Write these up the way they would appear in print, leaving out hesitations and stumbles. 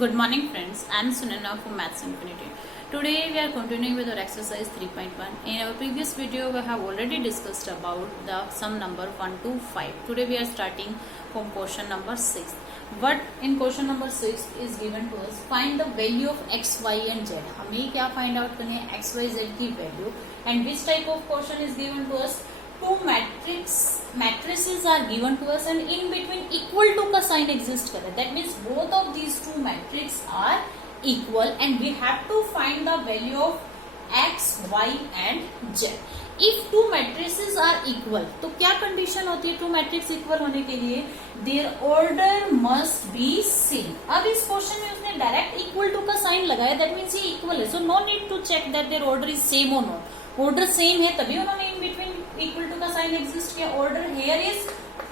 Good morning friends, I am Sunana from Maths Infinity. Today we are continuing with our exercise 3.1. In our previous video we have already discussed about the sum number 1 to 5. Today we are starting from question number 6. But in question number 6 is given to us, find the value of x, y and z. हमें क्या find out करनी है x, y, z की value and which type of question is given to us. Two matrices are given to us and in between equal to का sign exist करे. That means both of these two matrices are equal and we have to find the value of x, y and z. If two matrices are equal, तो क्या condition होती है two matrices equal होने के लिए? Their order must be same. अब इस question में उसने डायरेक्ट इक्वल टू का साइन लगाया, that means ये इक्वल है, so no need to check that their order is same or not. Order same है तभी उन्होंने in between equal to का साइन एग्जिस्ट किया. Order here is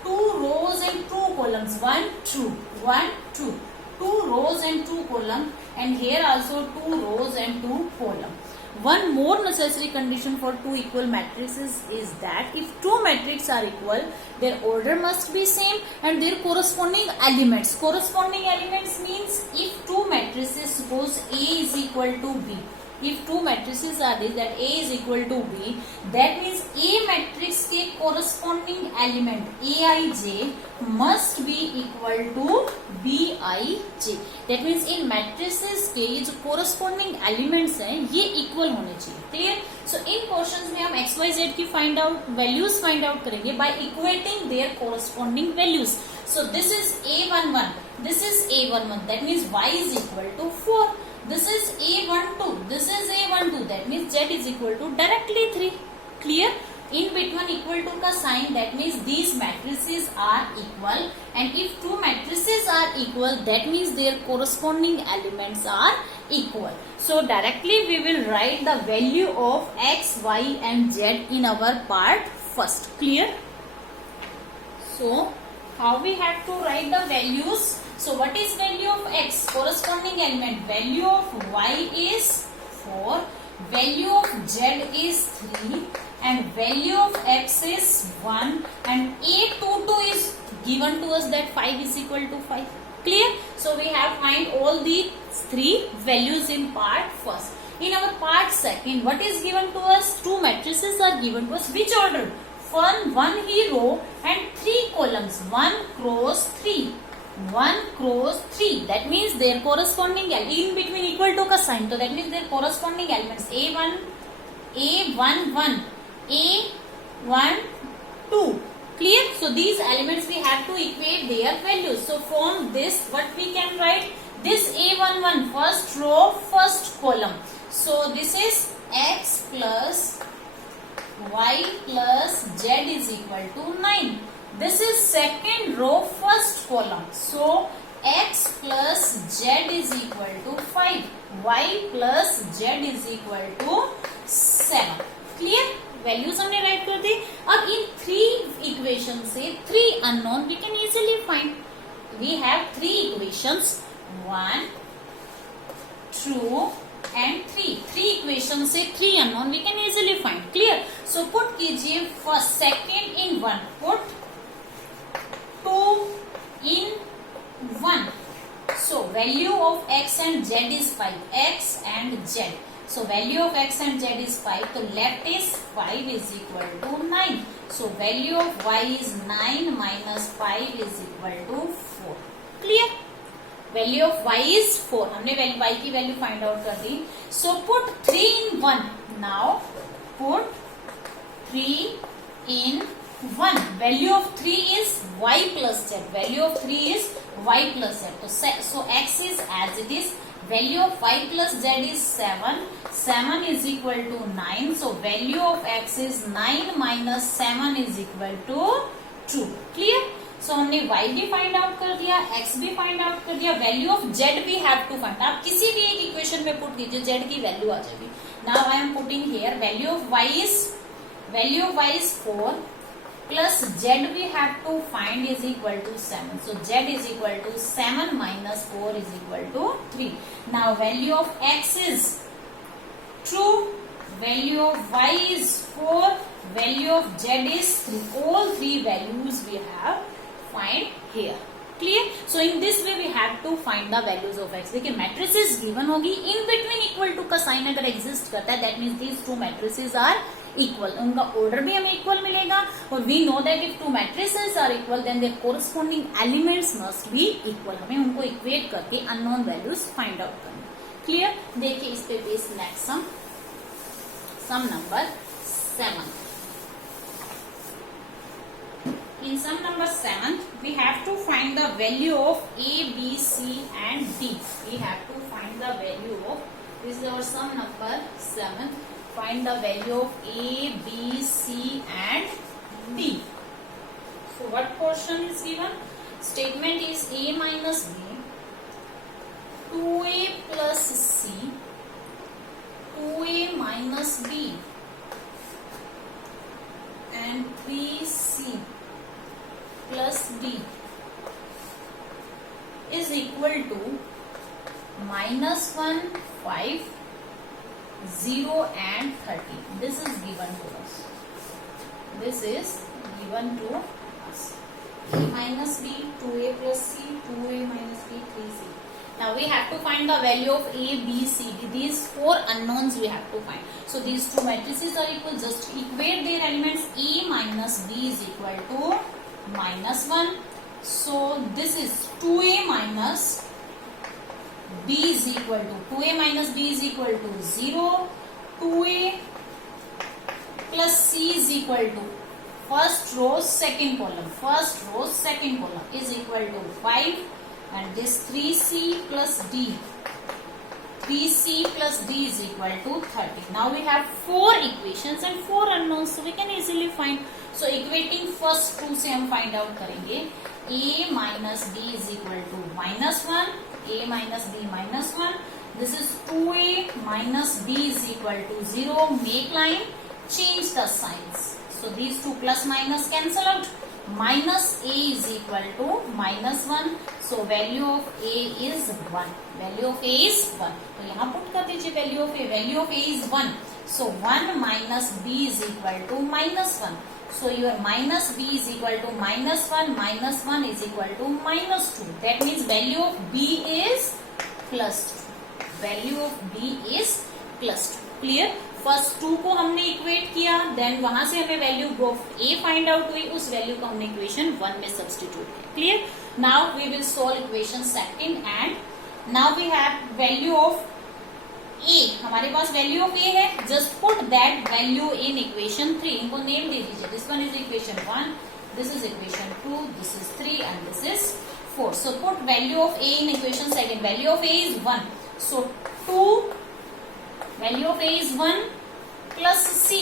2 rows and 2 columns. 1 2 1 2 2 rows and 2 columns and here also 2 rows and 2 columns. One more necessary condition for two equal matrices is that if two matrices are equal, their order must be same and their corresponding elements. Corresponding elements means if two matrices, suppose A is equal to B. If two matrices are this, that A is equal to B, that means A matrix के corresponding element Aij must be equal to Bij. That means in matrices के ये जो corresponding elements हैं ये equal होने चाहिए. Clear? So in questions में हम x, y, z की values find out करेंगे by equating their corresponding values. So this is A11, this is A11. That means y is equal to 4. This is A12, this is A12, that means Z is equal to directly 3. Clear? In between equal to का sign, that means these matrices are equal and if two matrices are equal, that means their corresponding elements are equal. So directly we will write the value of x, y and z in our part first. Clear? So how we have to write the values? So what is value of x? Corresponding element. Value of y is 4. Value of z is 3. And value of x is 1. And A22 is given to us that 5 is equal to 5. Clear? So we have find all the three values in part first. In our part second, what is given to us? Two matrices are given to us. Which order? One row and 3 columns. 1 cross 3. 1 cross 3. That means their corresponding in between equal to का sign. So that means their corresponding elements A1, A11, A12. Clear? So these elements we have to equate their values. So from this, what we can write? This A11, first row, first column. So this is x plus y plus z is equal to 9. This is second row, first column. So x plus z is equal to 5. Y plus z is equal to 7. Clear? Values हमने write कर दी. अब इन 3 equations से 3 unknown we can easily find. We have 3 equations. 1, 2 and 3. 3 equations से 3 unknown we can easily find. Clear? So put कीजिए first, second in 1. Put 2 in 1. So value of x and z is 5. X and z. So value of x and z is 5. So left is 5 is equal to 9. So value of y is 9 minus 5 is equal to 4. Clear? Value of y is 4. हमने y की value find out कर दी. So put 3 in 1. Now put 3 in 1. Value of 3 is y plus z. Value of 3 is y plus z. So x is as it is. Value of y plus z is 7. 7 is equal to 9. So value of x is 9 minus 7 is equal to 2. Clear? So हमने y भी find out कर दिया, x भी find out कर दिया. Value of z we have to find. आप किसी भी एक equation में put कीजिए, z की value आ जाएगी. Now I am putting here value of y is 4. Plus z we have to find is equal to 7. So z is equal to 7 minus 4 is equal to 3. Now value of x is 2. Value of y is 4. Value of z is 3. All three values we have find here. Clear. So in this way we have to find the values of x. देखिए matrices given होगी, in between equal to का sign अगर exist करता है that means these two matrices are equal. उनका order भी हमें equal मिलेगा और we know that if two matrices are equal then their corresponding elements must be equal. हमें उनको इक्वेट करके अननोन वैल्यूज फाइंड आउट करना. क्लियर. देखिए इस पे based next sum number 7. In sum number 7, we have to find the value of A, B, C and D. We have to find the value of, this is our sum number 7. Find the value of A, B, C and D. So what portion is given? Statement is A minus B, 2A plus C, 2A minus B and 3C plus D is equal to -1, 5, 0 and 30. This is given to us. This is given to us. A minus B, 2A plus C, 2A minus B, 3C. Now we have to find the value of A, B, C. These four unknowns we have to find. So these two matrices are equal. Just equate their elements. A minus B is equal to -1. So this is 2A minus B is equal to 2A minus B is equal to 0. 2A plus C is equal to first row second column. First row second column is equal to 5 and this 3C plus D. 3C plus D is equal to 30. Now we have 4 equations and 4 unknowns, so we can easily find. So equating first 2 से हम find out करेंगे. A minus B is equal to -1. A minus B minus 1. This is 2A minus B is equal to 0. Make line, change the signs. So these two plus minus cancel out. Minus A is equal to -1. So value of A is 1. Value of A is 1. तो यहाँ put कर दीजिए value of A. Value of A is 1. So 1 minus B is equal to -1. So your minus B is equal to -1. -1 is equal to -2. That means value of B is +2. Value of B is +2. Clear? First 2 को हमने equate किया, then वहां से हमें value of A find out हुई, उस value को हमने इक्वेशन 1 में सब्स्टिट्यूट किया. Clear. Now we will solve equation second and now we have value of A. हमारे पास वैल्यू ऑफ ए है. Just put that value in equation 3. इनको नेम दे दीजिए. This one is equation 1, this is equation 2, this is 3 and this is 4. So put value of A in equation second. Value of A is 1. So 2 value of A is 1 plus C.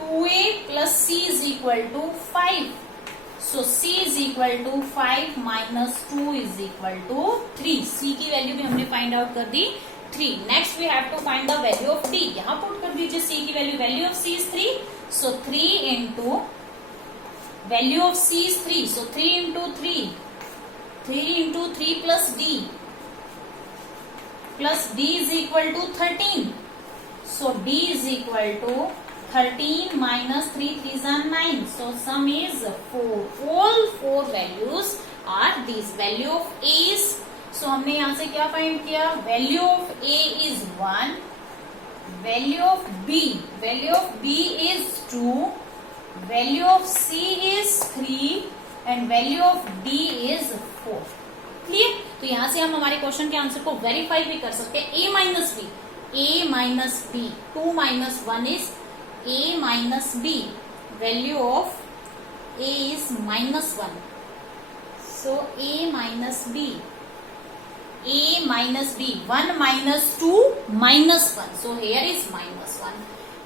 2A plus C is equal to 5. So C is equal to 5 minus 2 is equal to 3. C की value भी हमने find out कर दी 3. Next we have to find the value of D. यहाँ put कर दीजिए C की value. Value of C is 3. So 3 into value of C is 3. So 3 into 3. 3 into 3 plus D. Plus D is equal to 13. So D is equal to 13 minus 3 3s are 9. So sum is 4. All 4 values are these. Value of A is, so हमने यहाँ से क्या find किया? Value of A is 1. Value of B. Value of B is 2. Value of C is 3 and value of D is 4. Clear. तो यहां से हम हमारे क्वेश्चन के आंसर को वेरीफाई भी कर सकते हैं. A minus B, A minus B, 2 minus 1 is A minus B. Value of A is -1. So A minus B, A minus B, 1 minus 2 minus 1. So here is -1.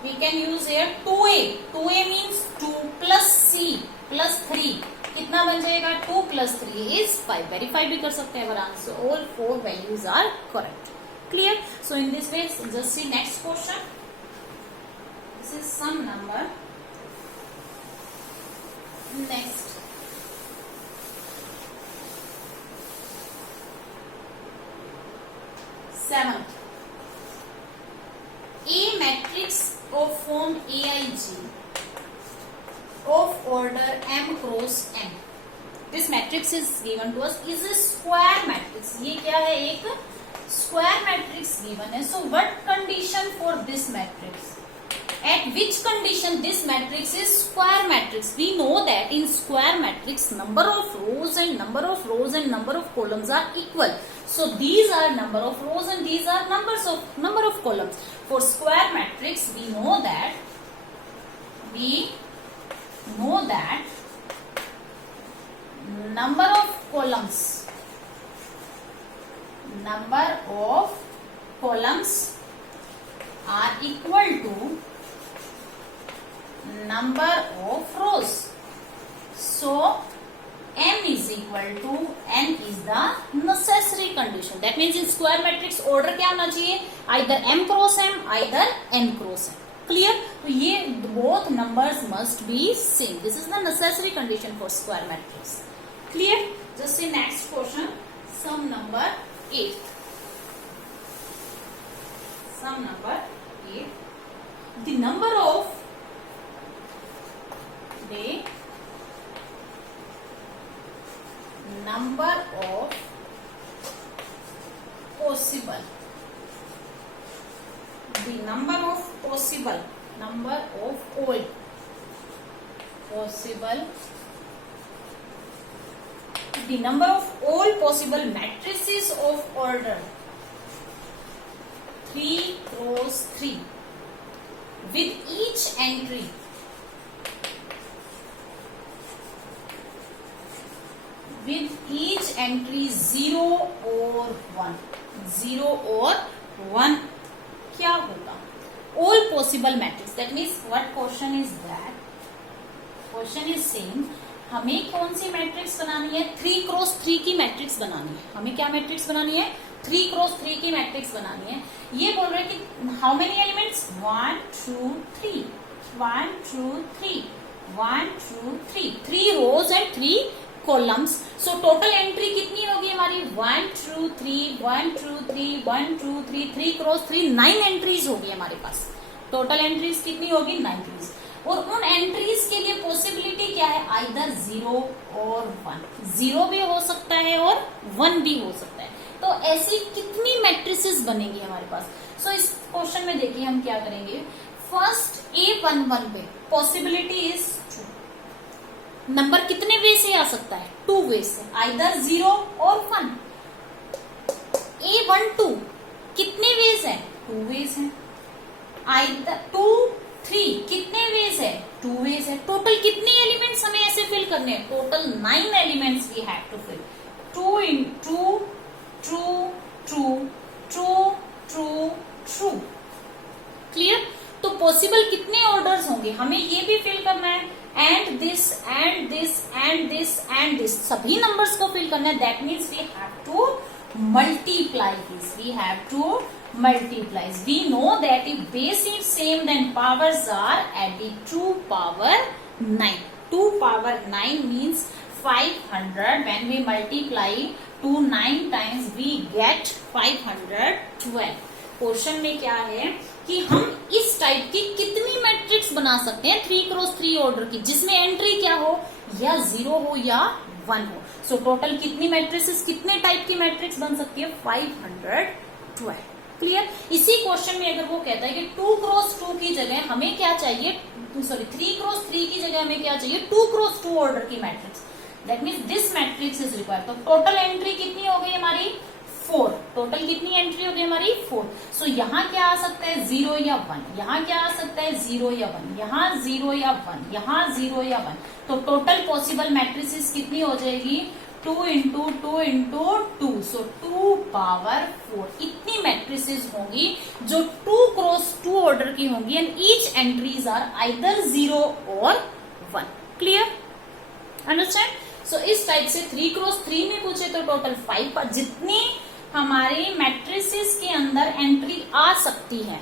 We can use here 2A. 2A means 2 plus C plus 3. कितना बन जाएगा? 2 plus 3 is 5. Verify भी कर सकते हैं अगर answer all 4 values are correct. Clear. So in this way just see next question. This is some number next. Seventh, A matrix of form AIG of order m cross n this matrix is given to us is a square matrix. ये क्या है, एक square matrix given है. So what condition for this matrix? At which condition this matrix is square matrix? We know that in square matrix number of rows and number of columns are equal. So these are number of rows and these are number of columns. For square matrix we know that number of columns are equal to number of rows. So m is equal to n is the necessary condition. That means in square matrix order क्या होना चाहिए? Either m cross m, either n cross n. Clear? तो ये both numbers must be same. This is the necessary condition for square matrix. Clear? Just see next question. Sum number 8. Sum number 8. The number of all possible matrices of order 3 cross 3 with each entry with each entry 0 or 1. 0 or 1 क्या होगा? All possible matrix. That means what question is that? Question is saying हमें कौन सी matrix बनानी है? 3 cross 3 की matrix बनानी है. हमें क्या मैट्रिक्स बनानी है? 3 क्रॉस 3 की मैट्रिक्स बनानी है. ये बोल रहे हैं कि how many elements? 1 2 3 1 2 3 1 2 3 3 rows and 3 columns. So total entry कितनी होगी हमारी? 1 2 3 1 2 3 1 2 3 3 क्रॉस 3 9 एंट्रीज होगी हमारे पास. टोटल एंट्रीज कितनी होगी? 9 एंट्रीज. और उन एंट्रीज के लिए पॉसिबिलिटी क्या है? आइदर 0 और 1. 0 भी हो सकता है और 1 भी हो सकता है. तो ऐसी कितनी मैट्रिसेस बनेंगी हमारे पास? सो इस क्वेश्चन में देखिए हम क्या करेंगे. फर्स्ट A11 पे पॉसिबिलिटी इज 2. नंबर कितने वे से आ सकता है? 2 वे से. आइदर 0 और 1. A12 कितने वेज है? 2 वेज है. आइदर 2 3 कितने वेज है? 2 वेज है. टोटल कितने एलिमेंट्स हमें ऐसे फिल करने हैं? Total 9 elements we have to fill. 2 into 2. क्लियर? तो पॉसिबल कितने ऑर्डर्स होंगे? हमें ये भी फिल करना है. And this and this and this and this सभी नंबर्स को फिल करना है. That means we have to multiply this. We have to multiplies. We know that if base is same then powers are added to power 9. 2 power 9 means 500. When we multiply to 9 times we get 512. Question में क्या है कि हम इस type की कितनी matrix बना सकते हैं 3 क्रॉस 3 ऑर्डर की, जिसमें एंट्री क्या हो? या 0 हो या 1 हो. सो टोटल कितनी मैट्रिक्स, कितने टाइप की मैट्रिक्स बन सकती है? 512. क्लियर? इसी क्वेश्चन में अगर वो कहता है कि 2 क्रॉस 2 की जगह हमें क्या चाहिए? 3 क्रॉस 3 की जगह हमें क्या चाहिए? 2 क्रॉस 2 ऑर्डर की matrix. That means this matrix is required. तो टोटल एंट्री कितनी हो गई हमारी? 4. टोटल कितनी एंट्री हो गई हमारी? 4. सो यहाँ क्या आ सकता है? 0 या 1. यहाँ क्या आ सकता है? 0 या 1. यहाँ 0 या 1. यहाँ 0 या 1. तो टोटल पॉसिबल मैट्रिसेस कितनी हो जाएगी? 2 into 2 into 2. सो 2 पावर 4. इतनी मैट्रिसेस होंगी जो 2 क्रॉस 2 ऑर्डर की होंगी and each entries are either 0 और 1. क्लियर? अंडरस्टैंड? सो इस टाइप से 3 क्रॉस 3 में पूछे तो टोटल 5 जितनी हमारी मैट्रिसेस के अंदर एंट्री आ सकती है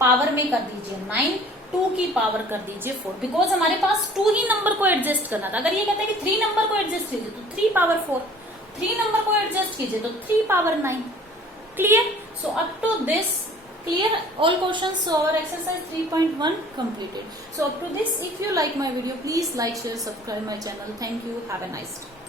पावर में कर दीजिए 9. 2 की पावर कर दीजिए 4. बिकॉज हमारे पास 2 ही नंबर को एडजस्ट करना था. अगर ये कहता है कि 3 नंबर को एडजस्ट कीजिए तो 3 पावर 4. 3 नंबर को एडजस्ट कीजिए तो 3 power 9. Clear? So up to this clear all questions. So our exercise 3.1 completed. So up to this, if you like my video, please like, share, subscribe my channel. Thank you. Have a nice day.